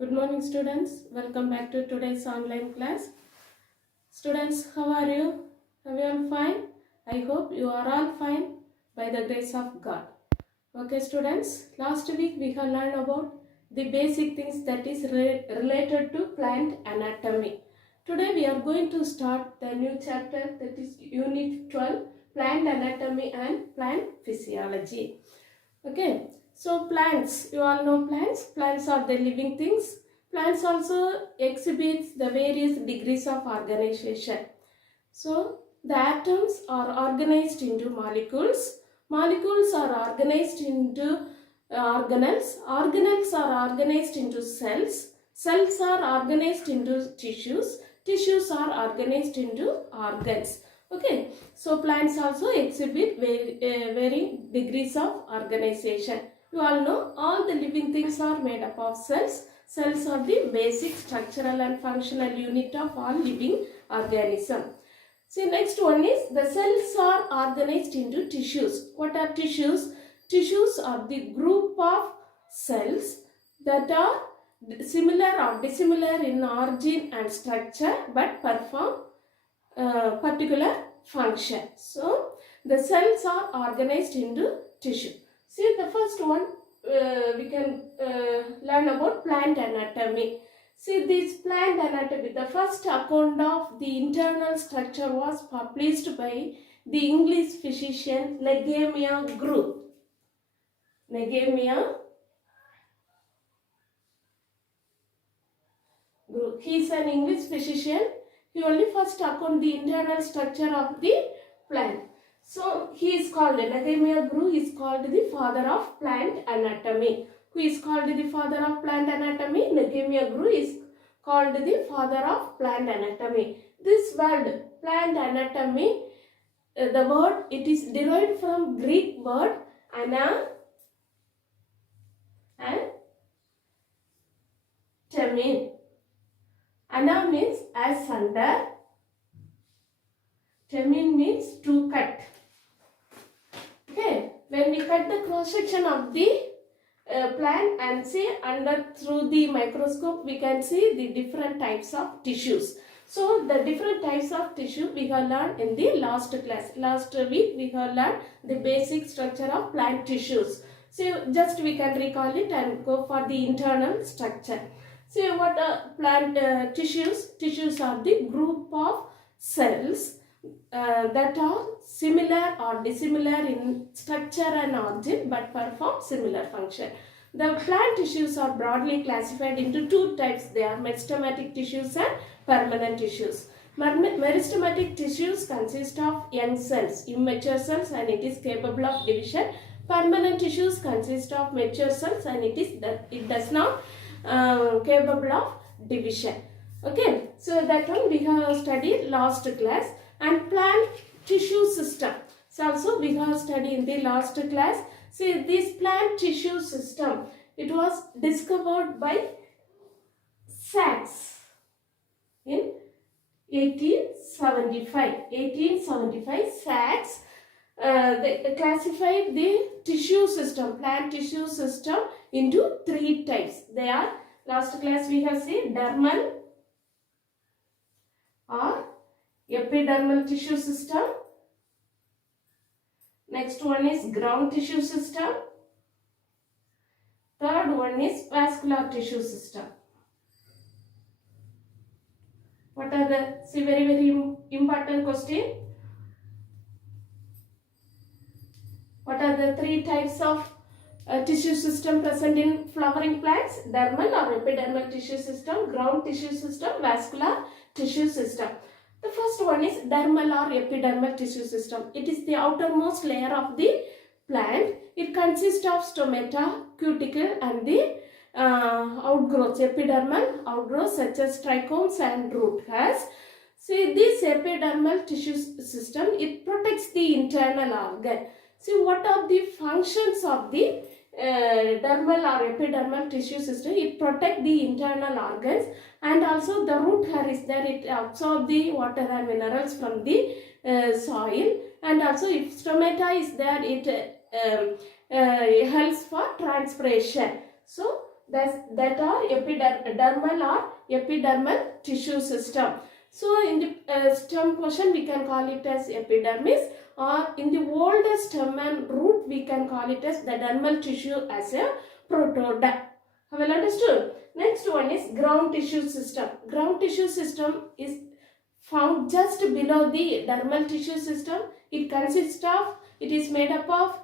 Good morning students. Welcome back to today's online class. Students, how are you? Are you all fine? I hope you are all fine by the grace of God. Okay students, last week we have learned about the basic things that is related to plant anatomy. Today we are going to start the new chapter, that is unit 12, plant anatomy and plant physiology. Okay, so plants, you all know plants. Plants are the living things. Plants also exhibits the various degrees of organization. So the atoms are organized into molecules. Molecules are organized into organelles. Organelles are organized into cells. Cells are organized into tissues. Tissues are organized into organs. Okay, so plants also exhibit varying degrees of organization. You all know all the living things are made up of cells. Cells are the basic structural and functional unit of all living organism. See, next one is the cells are organized into tissues. What are tissues? Tissues are the group of cells that are similar or dissimilar in origin and structure but perform particular function. So, the cells are organized into tissue. See, the first one we can learn about plant anatomy. See, this plant anatomy, the first account of the internal structure was published by the English physician Bethlahem Group. Bethlahem Group. He is an English physician. He only first account the internal structure of the plant. So he is called, Bethlahem Group is called the father of plant anatomy. Who is called the father of plant anatomy? Bethlahem Group is called the father of plant anatomy. This word plant anatomy, the word, it is derived from Greek word ana and temin. Ana means as under, temin means to cut. Okay, when we cut the cross section of the plant and see under through the microscope, we can see the different types of tissues. So the different types of tissue we have learned in the last class. Last week we have learned the basic structure of plant tissues. So just we can recall it and go for the internal structure. See what are plant tissues? Tissues are the group of cells that are similar or dissimilar in structure and origin but perform similar function. The plant tissues are broadly classified into two types. They are meristematic tissues and permanent tissues. Meristematic tissues consist of young cells, immature cells, and it is capable of division. Permanent tissues consist of mature cells and it does not capable of division. Okay, so that one we have studied last class. And plant tissue system, so also we have studied in the last class. See, this plant tissue system, it was discovered by Sachs in 1875. Sachs they classified the tissue system, plant tissue system, into three types. They are, last class we have seen dermal or epidermal tissue system. Next one is ground tissue system. Third one is vascular tissue system. What are the, see, very important question. What are the three types of tissue system present in flowering plants? Dermal or epidermal tissue system, ground tissue system, vascular tissue system. The first one is dermal or epidermal tissue system. It is the outermost layer of the plant. It consists of stomata, cuticle, and the outgrowths, epidermal outgrowths such as trichomes and root hairs. See, this epidermal tissue system, it protects the internal organ. See, what are the functions of the dermal or epidermal tissue system? It protects the internal organs, and also the root hair is there. It absorbs the water and minerals from the soil, and also if stomata is there, it helps for transpiration. So that are dermal or epidermal tissue system. So in the stem portion we can call it as epidermis, or in the older stem and root we can call it as the dermal tissue as a protoderm. Have you understood? Next one is ground tissue system. Ground tissue system is found just below the dermal tissue system. It is made up of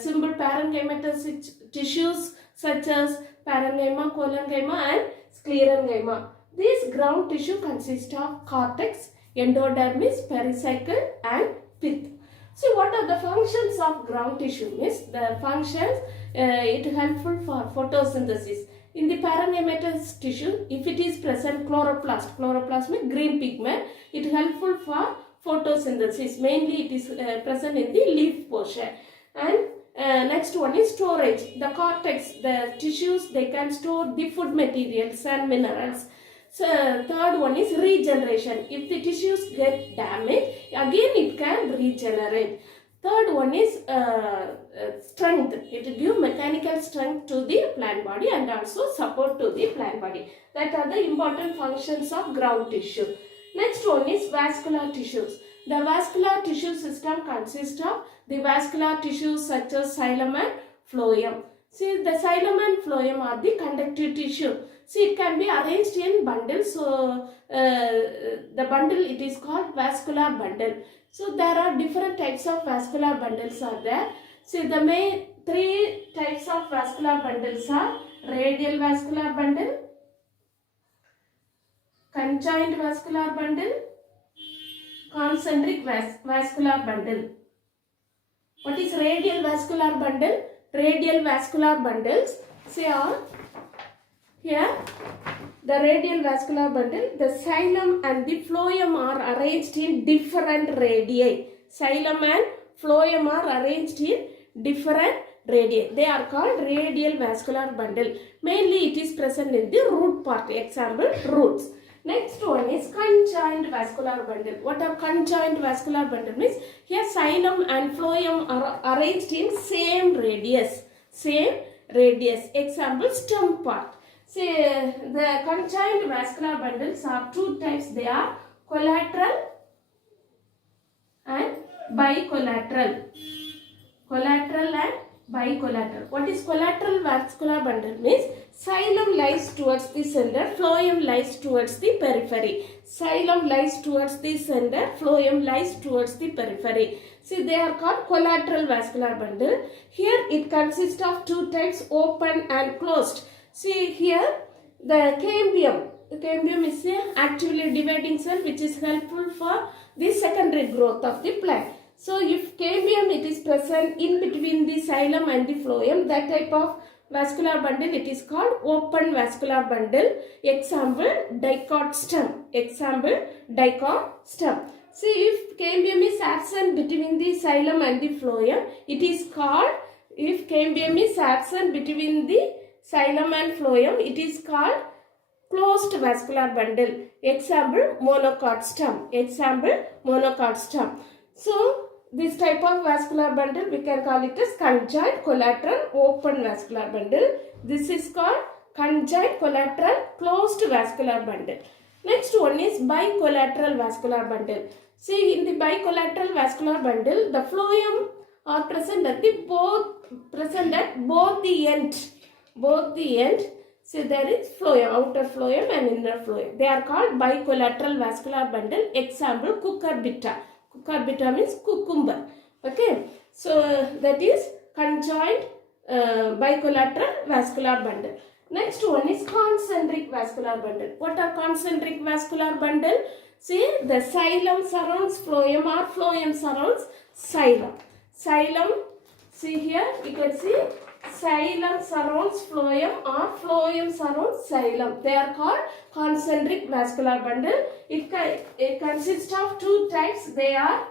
simple parenchymatous tissues such as parenchyma, collenchyma and sclerenchyma. This ground tissue consists of cortex, endodermis, pericycle and pith. So what are the functions of ground tissue? Means the functions, it is helpful for photosynthesis. In the parenchymatous tissue, if it is present chloroplast means green pigment, it is helpful for photosynthesis. Mainly it is present in the leaf portion. And next one is storage. The cortex, the tissues, they can store the food materials and minerals. So third one is regeneration. If the tissues get damaged, again it can regenerate. Third one is strength. It will give mechanical strength to the plant body and also support to the plant body. That are the important functions of ground tissue. Next one is vascular tissues. The vascular tissue system consists of the vascular tissues such as xylem and phloem. See, the xylem and phloem are the conductive tissue. See, it can be arranged in bundles. So, the bundle, it is called vascular bundle. So, there are different types of vascular bundles are there. See, the main three types of vascular bundles are radial vascular bundle, conjoined vascular bundle, concentric vascular bundle. What is radial vascular bundle? Radial vascular bundles, say are here. The radial vascular bundle, the xylem and the phloem are arranged in different radii. Xylem and phloem are arranged in different radii. They are called radial vascular bundle. Mainly it is present in the root part. Example, roots. Next one is conjoined vascular bundle. What are conjoined vascular bundle means? Here xylem and phloem are arranged in same radius. Example, stem part. See, the conjoined vascular bundles are two types. They are collateral and bicollateral. Collateral and bicollateral. What is collateral vascular bundle means? Xylem lies towards the center, phloem lies towards the periphery. Xylem lies towards the center, phloem lies towards the periphery. See, they are called collateral vascular bundle. Here it consists of two types, open and closed. See here, the cambium. The cambium is an actively dividing cell which is helpful for the secondary growth of the plant. So, if cambium it is present in between the xylem and the phloem, that type of vascular bundle it is called open vascular bundle. Example, dicot stem. Example, dicot stem. See, if cambium is absent between the xylem and the phloem, it is called, if cambium is absent between the xylem and phloem, it is called closed vascular bundle. Example, monocot stem. Example, monocot stem. So, this type of vascular bundle we can call it as conjoined, collateral, open vascular bundle. This is called conjoined, collateral, closed vascular bundle. Next one is bicollateral vascular bundle. See, in the bicollateral vascular bundle, the phloem are present at both the end. See, there is phloem, outer phloem and inner phloem. They are called bicollateral vascular bundle. Example, cucurbita. Cucurbita means cucumber. Okay. So, that is conjoined bicollateral vascular bundle. Next one is concentric vascular bundle. What are concentric vascular bundle? See, the xylem surrounds phloem or phloem surrounds xylem. Xylem, see here, you can see xylem surrounds phloem or phloem surrounds xylem. They are called concentric vascular bundle. It consists of two types. They are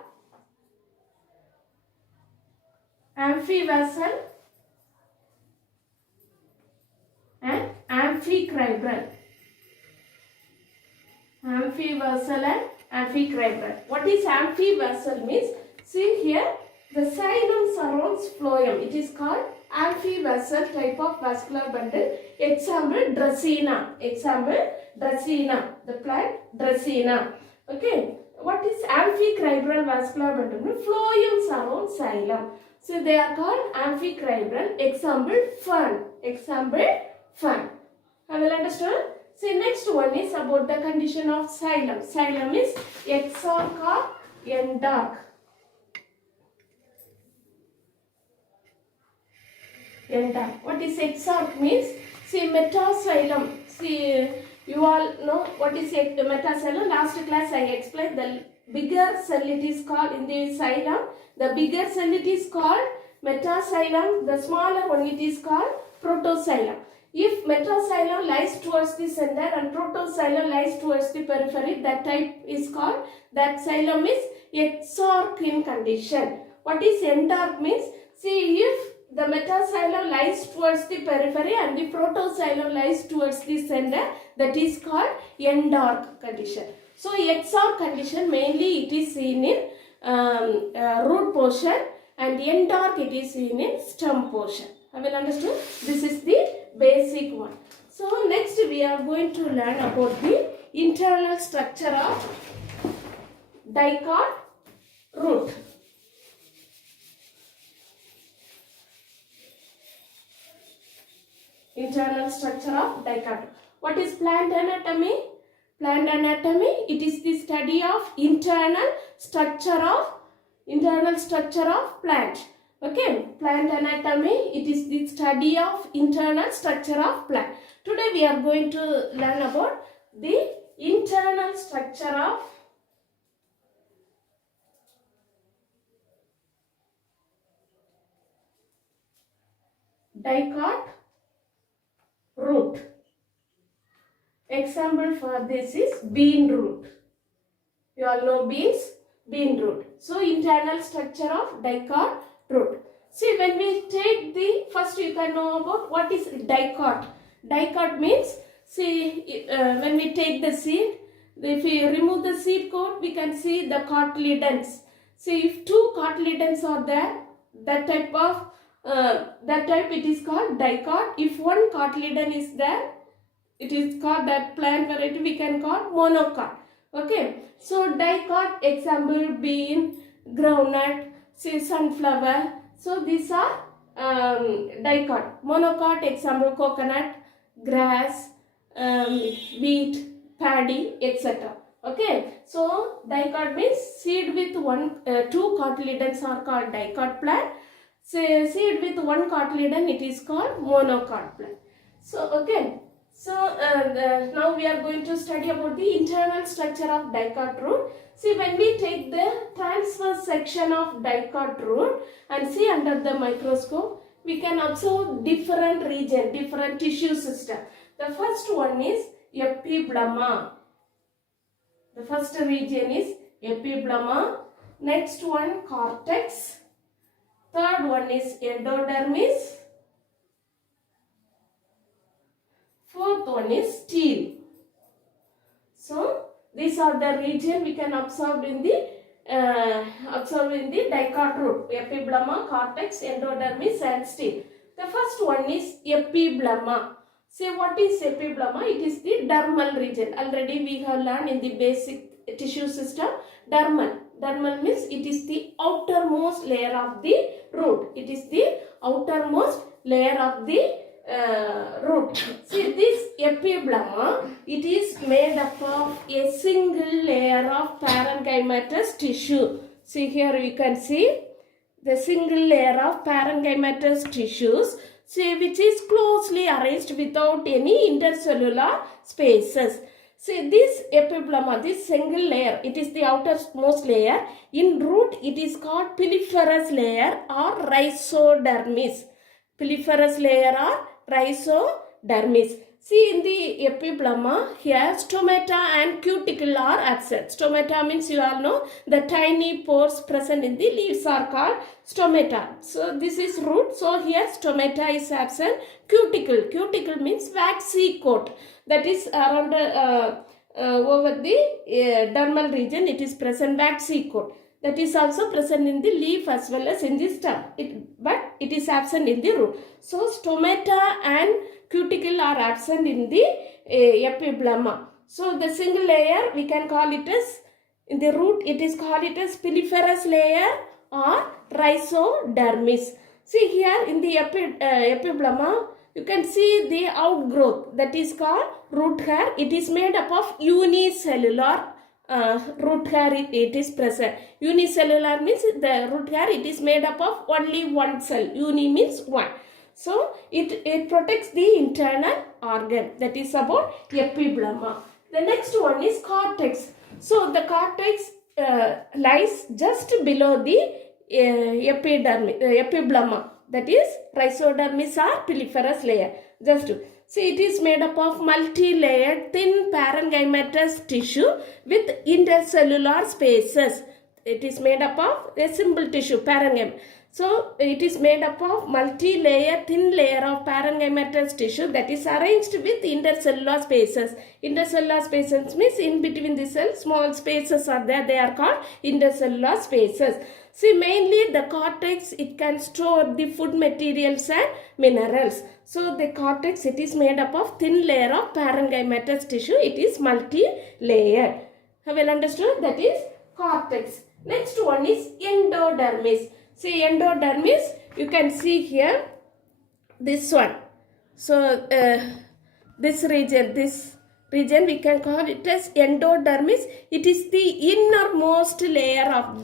amphivasal and amphicribral. Amphivasal and amphicribral. What is amphivasal means? See here, the xylem surrounds phloem. It is called Amphi-vessel type of vascular bundle. Example, Dracaena. Example, Dracaena. The plant Dracaena. Okay. What is amphicribral vascular bundle? Phloem around xylem. So they are called amphicribral. Example, fern. Example, fern. Have you understood? See, next one is about the condition of xylem. Xylem is exarch or endarch. Endarch. What is exarch means? See, metaxylem. See, you all know what is metaxylem. Last class I explained the bigger cell it is called in the xylem. The bigger cell it is called metaxylem. The smaller one it is called protoxylem. If metaxylem lies towards the center and protoxylem lies towards the periphery, that type is called, that xylem is exarch in condition. What is endarch means? See, if the metaxylem lies towards the periphery and the protoxylem lies towards the center, that is called endarch condition. So, exarch condition mainly it is seen in root portion and endarch it is seen in stem portion. Have you understood? This is the basic one. So, next we are going to learn about the internal structure of dicot root. Internal structure of dicot. What is plant anatomy? Plant anatomy, it is the study of internal structure of plant. Okay, plant anatomy, it is the study of internal structure of plant. Today we are going to learn about the internal structure of dicot root. Example for this is bean root. You all know beans, bean root. So, internal structure of dicot root. See, when we take the, first you can know about what is dicot. Dicot means, see, when we take the seed, if we remove the seed coat, we can see the cotyledons. See, if two cotyledons are there, that type it is called dicot. If one cotyledon is there, it is called, that plant variety we can call monocot. Okay. So, dicot, example bean, groundnut, say sunflower. So, these are dicot. Monocot, example coconut, grass, wheat, paddy, etc. Okay. So, dicot means seed with two cotyledons are called dicot plant. Say seed with one cotyledon, it is called monocot plant. So, okay. So, now we are going to study about the internal structure of dicot root. See, when we take the transverse section of dicot root and see under the microscope, we can observe different region, different tissue system. The first one is epiblema. The first region is epiblema. Next one, cortex. Third one is endodermis. Fourth one is stele. So, these are the region we can observe in the dicot root. Epiblema, cortex, endodermis and stele. The first one is epiblema. Say, what is epiblema? It is the dermal region. Already we have learned in the basic tissue system. Dermal. Dermal means it is the outermost layer of the root. It is the outermost layer of the root. See, this epiblema, it is made up of a single layer of parenchymatous tissue. See, here you can see the single layer of parenchymatous tissues, see, which is closely arranged without any intercellular spaces. See, this epiblema, this single layer, it is the outermost layer. In root, it is called piliferous layer or rhizodermis. Piliferous layer or rhizodermis. See, in the epiblema, here stomata and cuticle are absent. Stomata means you all know the tiny pores present in the leaves are called stomata. So, this is root. So, here stomata is absent. Cuticle. Cuticle means waxy coat. That is around over the dermal region. It is present waxy coat. that is also present in the leaf as well as in the stem. But it is absent in the root. So stomata and cuticle are absent in the epiblema. So the single layer we can call it as, in the root it is called it as piliferous layer or rhizodermis. See here in the epiblema you can see the outgrowth, that is called root hair. It is made up of unicellular root hair. It is present. Unicellular means the root hair, it is made up of only one cell. Uni means one. So it protects the internal organ. That is about epiblema. The next one is cortex. So the cortex lies just below the epiblema. That is rhizodermis or piliferous layer. Just to see, it is made up of multi-layered thin parenchymatous tissue with intercellular spaces. It is made up of a simple tissue, parenchyma. So it is made up of multi-layer thin layer of parenchymatous tissue that is arranged with intercellular spaces. Intercellular spaces means in between the cells small spaces are there. They are called intercellular spaces. See, mainly the cortex, it can store the food materials and minerals. So the cortex, it is made up of thin layer of parenchymatous tissue. It is multi-layered. Have you understood? That is cortex. Next one is endodermis. See, endodermis, you can see here this one. So this region we can call it as endodermis. It is the innermost layer of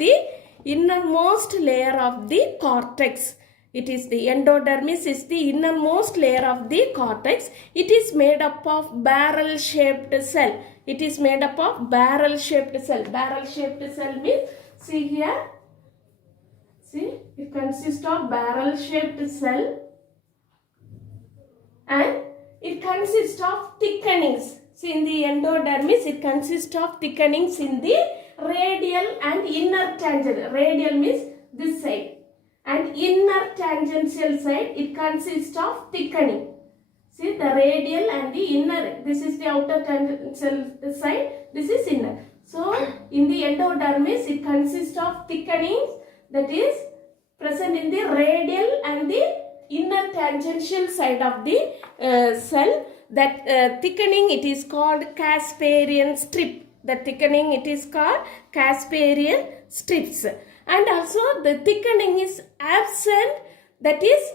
the cortex. It is the endodermis is the innermost layer of the cortex. It is made up of barrel-shaped cell. It is made up of barrel-shaped cell. Barrel-shaped cell means, see here, see, it consists of barrel-shaped cell and it consists of thickenings. See, in the endodermis, it consists of thickenings in the radial and inner tangent. Radial means this side, and inner tangential side, it consists of thickening. See, the radial and the inner, this is the outer tangential side, this is inner. So in the endodermis, it consists of thickenings that is present in the radial and the inner tangential side of the cell. That thickening, it is called Casparian strip. The thickening, it is called Casparian strips. And also the thickening is absent, that is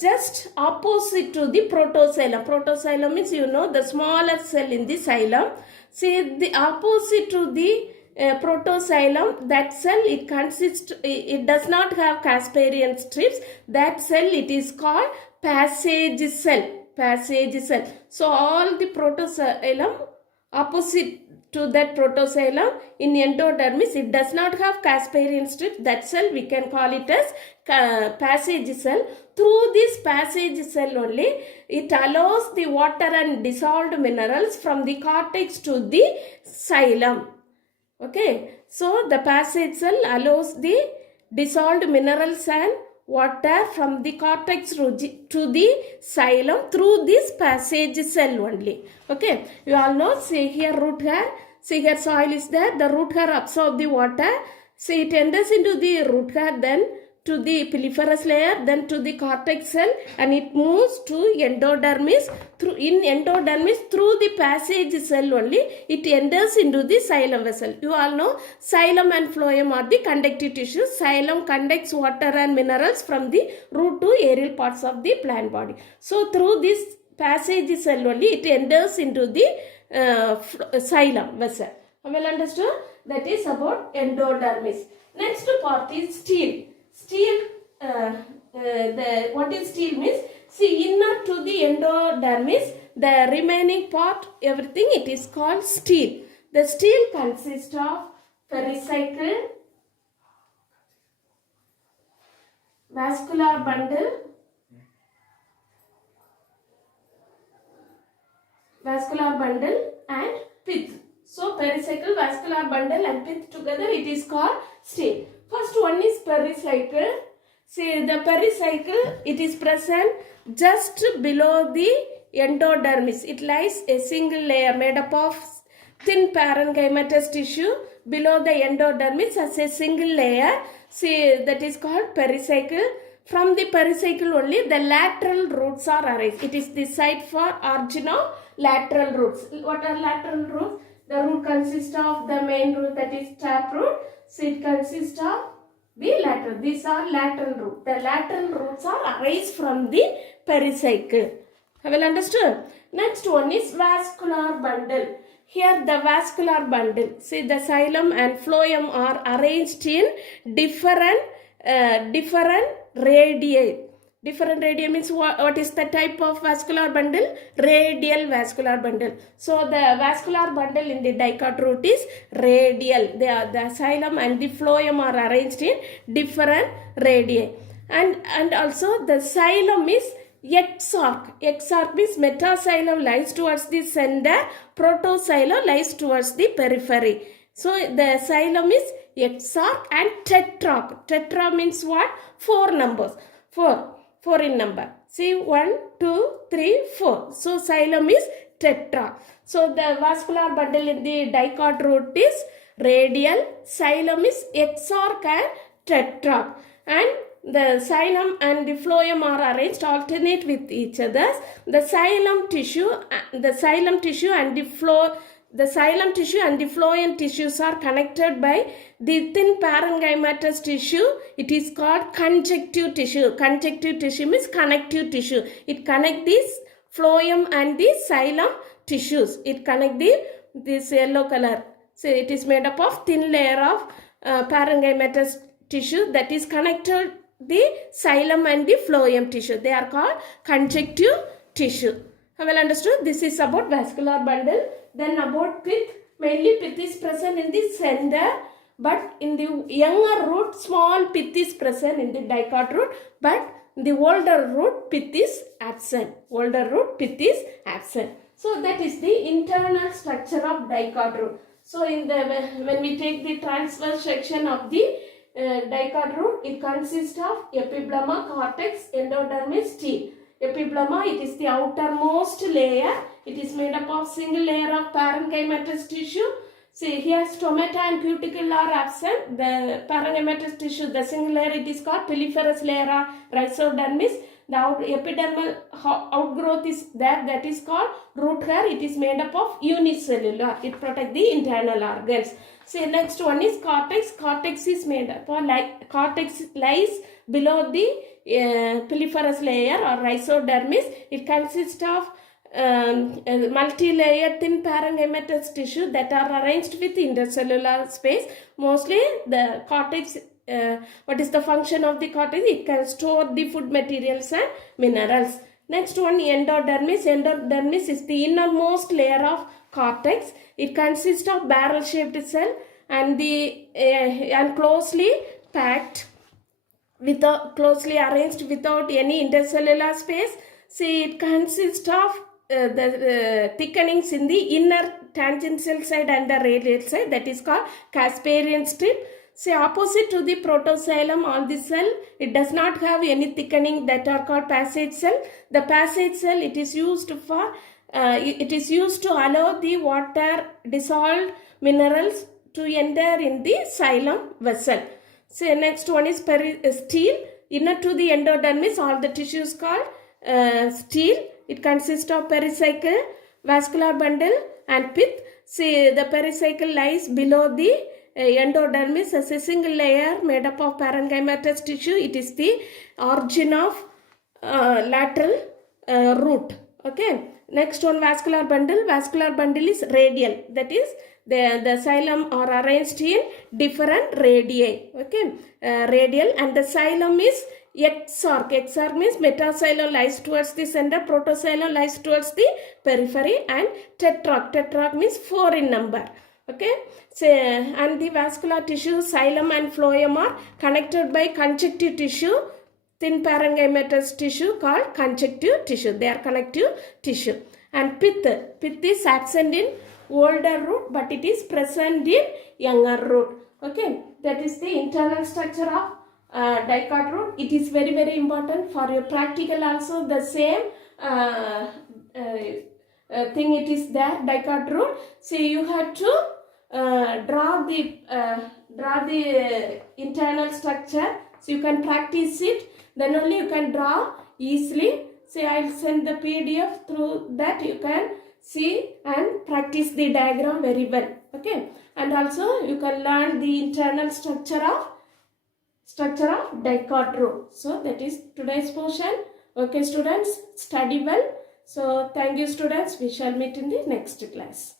just opposite to the protoxylem. Protoxylem means, you know, the smaller cell in the xylem. See, the opposite to the protoxylem, that cell, it does not have Casparian strips. That cell, it is called passage cell. Passage cell. So all the protoxylem opposite to that protoxylem in endodermis, it does not have Casparian strips. That cell we can call it as passage cell. Through this passage cell only, it allows the water and dissolved minerals from the cortex to the xylem. Okay, so the passage cell allows the dissolved minerals and water from the cortex to the xylem through this passage cell only. Okay, you all know, see here root hair, see here soil is there, the root hair absorb the water, see it enters into the root hair, then to the piliferous layer, then to the cortex cell, and it moves to endodermis. In endodermis, through the passage cell only, it enters into the xylem vessel. You all know, xylem and phloem are the conductive tissues. Xylem conducts water and minerals from the root to aerial parts of the plant body. So through this passage cell only, it enters into the xylem vessel. Well understood? That is about endodermis. Next part is stele. Stele, what is stele means? See, inner to the endodermis, the remaining part, everything, it is called stele. The stele consists of pericycle, vascular bundle, and pith. So pericycle, vascular bundle and pith together, it is called stele. First one is pericycle. See, the pericycle, it is present just below the endodermis. It lies a single layer made up of thin parenchymatous tissue below the endodermis as a single layer. See, that is called pericycle. From the pericycle only the lateral roots are arranged. It is the site for origin of lateral roots. What are lateral roots? The root consists of the main root, that is taproot. So it consists of the lateral. These are lateral roots. The lateral roots are arranged from the pericycle. Have you understood? Next one is vascular bundle. Here the vascular bundle. See, the xylem and phloem are arranged in different radii. Different radii means what is the type of vascular bundle? Radial vascular bundle. So the vascular bundle in the dicot root is radial. The xylem and the phloem are arranged in different radii. And also the xylem is exarch. Exarch means metaxylem lies towards the center, protoxylem lies towards the periphery. So the xylem is exarch and tetrarch. Tetra means what? 4 numbers. 4 in number. See, 1, 2, 3, 4. So xylem is tetra. So the vascular bundle in the dicot root is radial. Xylem is exarch and tetrarch. And the xylem and the phloem are arranged alternate with each other. The xylem tissue and the phloem tissues are connected by the thin parenchymatous tissue. It is called conjunctive tissue. Conjunctive tissue means connective tissue. It connects this phloem and the xylem tissues. It connects this yellow color. So it is made up of thin layer of parenchymatous tissue that is connected the xylem and the phloem tissue. They are called conjunctive tissue. Have you understood? This is about vascular bundle. Then about pith. Mainly pith is present in the center, but in the younger root small pith is present in the dicot root, but in the older root pith is absent. Older root pith is absent. So that is the internal structure of dicot root. So when we take the transverse section of the dicot root, it consists of epiblema, cortex, endodermis, stele. Epiblema, it is the outermost layer. It is made up of single layer of parenchymatous tissue. See, here stomata and cuticle are absent. The parenchymatous tissue, the single layer, it is called piliferous layer of rhizodermis. The epidermal outgrowth is there, that is called root hair. It is made up of unicellular. It protects the internal organs. See, next one is cortex. Cortex is made up of cortex lies below the piliferous layer or rhizodermis. It consists of multi-layer thin parenchymatous tissue that are arranged with intercellular space. Mostly the cortex, what is the function of the cortex? It can store the food materials and minerals. Next one, endodermis. Endodermis is the innermost layer of cortex. It consists of barrel-shaped cell and closely packed, closely arranged without any intercellular space. See, it consists of the thickenings in the inner tangential side and the radial side, that is called Casparian strip. See, opposite to the protoxylem on the cell, it does not have any thickening, that are called passage cell. The passage cell, it is used for to allow the water dissolved minerals to enter in the xylem vessel. So next one is stele. Inner to the endodermis, all the tissues called stele. It consists of pericycle, vascular bundle and pith. See, the pericycle lies below the endodermis as a single layer made up of parenchymatous tissue. It is the origin of lateral root. Okay. Next one, vascular bundle. Vascular bundle is radial. That is, the xylem are arranged in different radii. Okay. Radial, and the xylem is exarch. Exarch means metaxylem lies towards the center, protoxylem lies towards the periphery, and tetrarch. Tetrarch means 4 in number. Okay. So, and the vascular tissue, xylem and phloem are connected by conjunctive tissue, thin parenchymatous tissue called conjunctive tissue. They are connective tissue. And pith. Pith is absent in older root, but it is present in younger root. Okay. That is the internal structure of dicot root. It is very important for your practical also. The same thing it is there, dicot rule. So you have to draw the internal structure, so you can practice it, then only you can draw easily. So I'll send the PDF, through that you can see and practice the diagram very well. Okay, and also you can learn the internal structure of dicot rule. So that is today's portion. Okay students, study well. So thank you students, we shall meet in the next class.